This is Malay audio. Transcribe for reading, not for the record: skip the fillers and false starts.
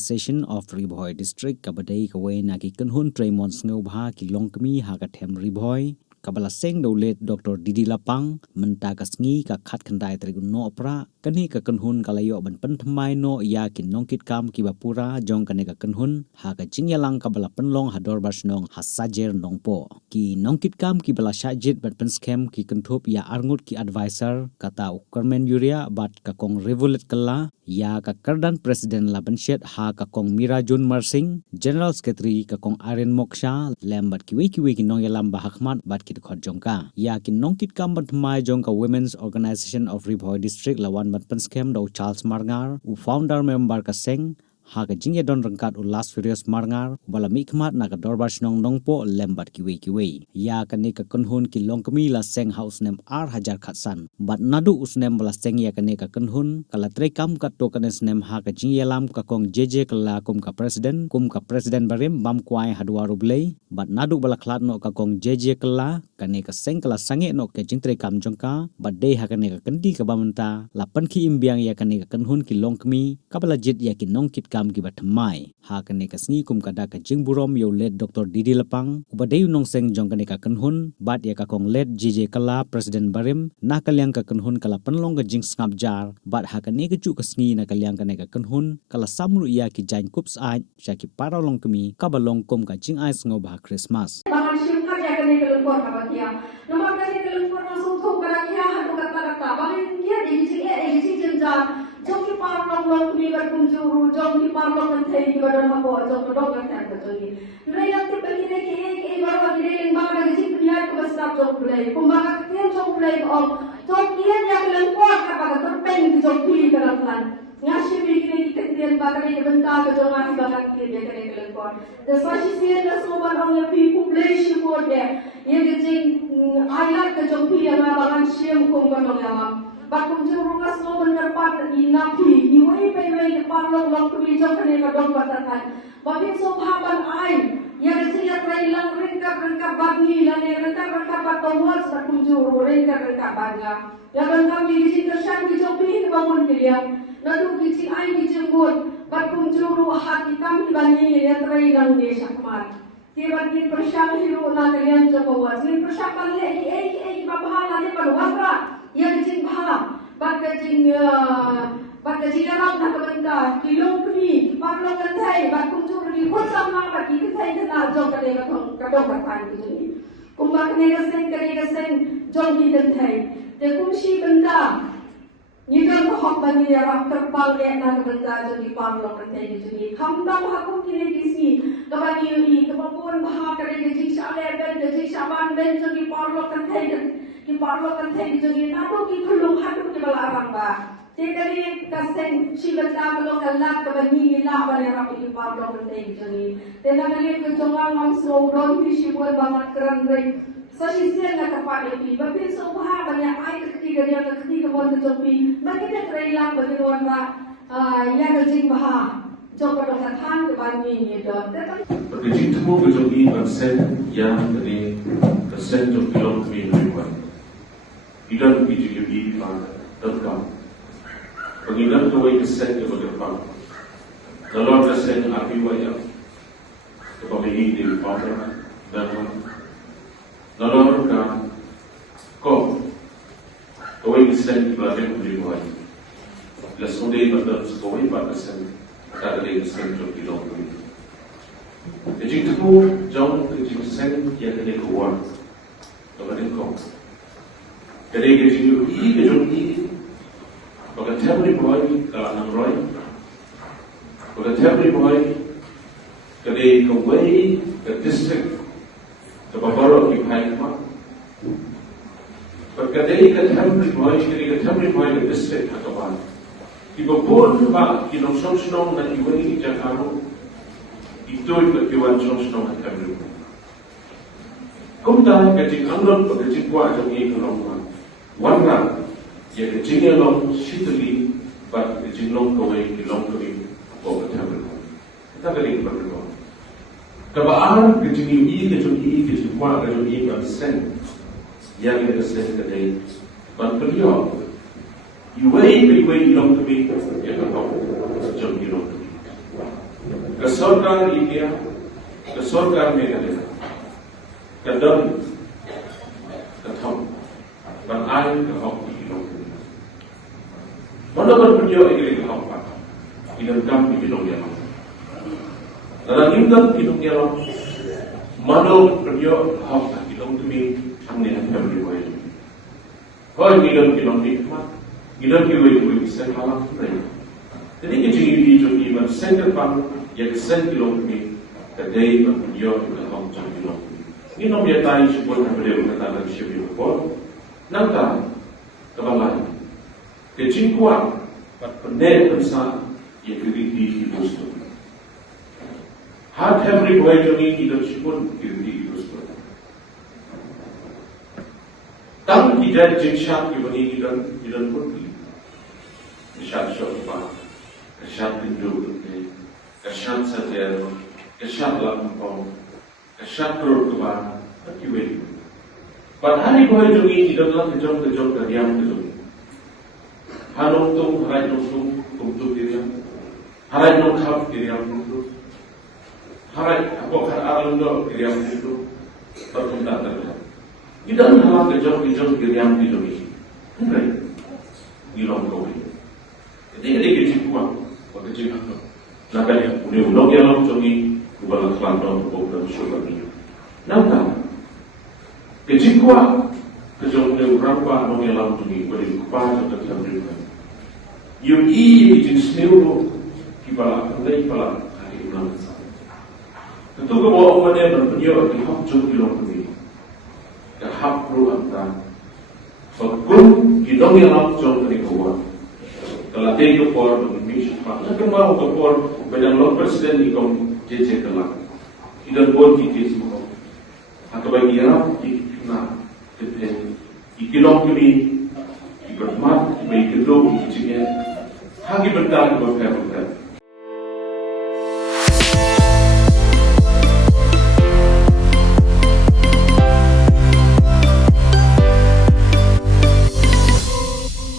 Organization of Riboy District kabadai kawai nagi kanhun Traymon Ngobha ki longkmi hagatem Riboy kabala seng daulet Dr. Didi Lapang menta kasngi ka khat khandai trigun no opra kani ka kanhun kalayo ban penthmai no ya kin nongkit kam ki bapura jong kane ka kanhun ha ka jingyalang kabala penlong hador basnong hasajer nongpo ki nongkit kam ki bala shajit ban penskem ki kanthop ya arngut ki advisor kata ukarmen yuria bat ka kong revolut kala ya ka kardan presiden labanshet ha ka kong Mirajun Marsing general secretary ka kong Aren Moksha lembat ki nong yalam bahakmat bat ki khot jongka ya kin nongkit kam ban thmai jongka Women's Organization of Riboy District lawan ban penskem do Charles Marngar u founder member ka seng ha ka jingya don rangkat u last furious Marngar bala mikmat na ka dorbas nong nongpo lembat ki ya kane ka kanhun ki longkmi la seng house nem ar hajar khatsan bat nadu usnem bala seng ya kane ka kanhun kala tre kam ka to kane snem ha ka jingya lam ka kong jeje kala kum ka president barim bam kwai hadwa rublei bat nadu bala khlat no ka kong jeje kala kane ka seng kala sange no ke jing tre kam jongka bat de ha kane ka kandi ka bamanta la panki imbiang ya kane ka kanhun ki longkmi kabala jit ya ki nongkit kam ki batmai ha kane ka sngi kum kada ka jingburom yo led Dr. Didi Lapang ubadeu nong seng jong kane ka kanhun bat ya ka kong led jeje kala president barim na kalyang ka kanhun kala penlong ka jing skap jar bat ha kane ka chu ka sngi na kalyang kane ka kanhun kala samru ya ki jain kups ai sya ki paralong kemi kabalong kum ka jing ai sngo ba Christmas bahkan syukar ya kene kelumpur kabakia nomor kene kelumpur masuk thuk karakia hadu kata bangin kia di jenjang jong ki parlong long kemi berkunjuru jong ki parlong kan thei ki badan mako jong to dok kan ta jong ni reyak ti begine ki baru gine ling ba ka ji punya ko basap jong play kumbaga tiam jong play om to kia ya kelumpur ka ba to pen ki jong pi karan ngasih begini kita kemudian bakal ini bentar ke jemaah bakal kita dia kena keluar. Deswegen sih ada semua orang yang populasi kode yang kecil ayat ke jompi yang bakal siam kumpulan orang. Bakum jurungan semua menerpat di napi, di wei parlong long kebijak kena kedong batasan. Bagi sohaban ain yang kecil yang railang rengkap bangi dan rengkap batawal bakum juru rengkap bangga. Yang rengkap di sini tersan di jompi bangun kalian. Nadu kicing ai kicing bun, bakum juru hati kami bani yang terailang di sakmat. Tiba di persyang hiru na kalian coba wajib persyang balik babahan nanti pada wasra yang kicing bah, bak kicing alam nak benda, kilong kini, parlong kentai, bakum juru di kosong nak bagi kentai kena jom kadang berpan kicing. Kumbak kena sen jom di kentai, dekumsi benda. Nikan hok bani ya terpal le na benda jadi parlo kentai jadi khamdam hakum kini disi kabani ri kebapun bah kare jadi sale ben jadi saban ben jadi parlo kentai jadi nado ki thulung hatu ke bala arang ba te kali kasen shibata kalau kalak kabani mila bale rapi parlo kentai jadi te na kali ke jongang ngam so don ki shibul bangat keran rei sasisian na kapal ini, bapin sa upaha banyak ay ketiga mo terjopi, bagi dia terailang bagi warna yang kecil baha, coba dengan tan kebani ini dot. Berkecil temu kejopi persen yang dari persen jom kilom kami beriwan. Idan biji di mana terkam. Pengilan kawai persen yang berdepan. Kalau persen api wajah, kepemilikan di pasar dan Lalu kan, kau bisa belajar menjadi baik. Lesson day pada sekolah pada sen, ada day sen jadi long. Jadi itu jauh jadi sen yang ada keluar, ada kau. Jadi jadi bagaimana teori baik kalau nang roy, bagaimana teori baik, jadi kawai ke district. Kebabaran di Haikma, berkadai ketamri boy district hakapan. Ibapun ba kinong sonsong na iway Jakarta, ito'y pagkiwan sonsong hakamri. Kung dahil kajing anglong pagkajing kwa ang ikalong warna, ya kajing along sitali, ba kajing long kaway kilong kaway o katamri. Ito galing pagkakawa. Kabaan kejungi kuat kejungi persen yang ada sen kedai ban beliau iway ilong kami yang kau jom ilong kami Kesorkan India, kesorkan Meghalaya, kedam, ketam, dan air kehok di Kilong. Mana berpenjauh ikut kehok pak, ikan kam di Kilong yang dalam ingkap Kilong yang mana berpenjauh kehok di Kilong demi angin yang berbuai. Kau Kilong nikmat, Kilong itu bisa kalah mereka. Jadi kita ini jadi center pang yang Kilong ini kedai berpenjauh dengan kehok di Kilong. Ini nombor tadi sebut yang beliau katakan siapa pun, nangka kebalai, kecingkuan, pendek besar yang keriti itu semua. Hati hari boleh jadi kita sebut keriti itu semua. Tang tidak jengshat kibani kita pun jengshat syurga, jengshat pintu, jengshat saja, jengshat lampau. Kesyat perut kebar, akibat. Pada hari boleh jadi dalam kejong dari yang kejong. Hanong tu, harai nong tu diri yang, harai nong kap diri yang itu, harai apa alam do diri yang itu, bertunda terjadi. Di dalam hal kejong diri yang kejong ini, enggak, gilong kau ini. Jadi kecil kuat, kecil apa? Nak yang punya ulong yang long ini. Bukan kelantan bukan syurga ini. Nampak kecil kuat kejauhan berapa orang yang lalu ini boleh kupas atau terlibat. Yang ini jenis neuro kipala pandai kipala hari ulang. Tentu kebawa orang yang berpenjauh di hak jauh Kilong ini. Ke hak perlu antara. Fakun kita yang lalu jauh dari kuat. Kalau dia kepor mengimis, maka kemau kepor badan law presiden ikon JC kelak. Idan bon kita semua. Atau bagi dia ikna depend. Ikilong kami, ibermat, ibai kedua, ikicingnya. Hagi bertahan berkata.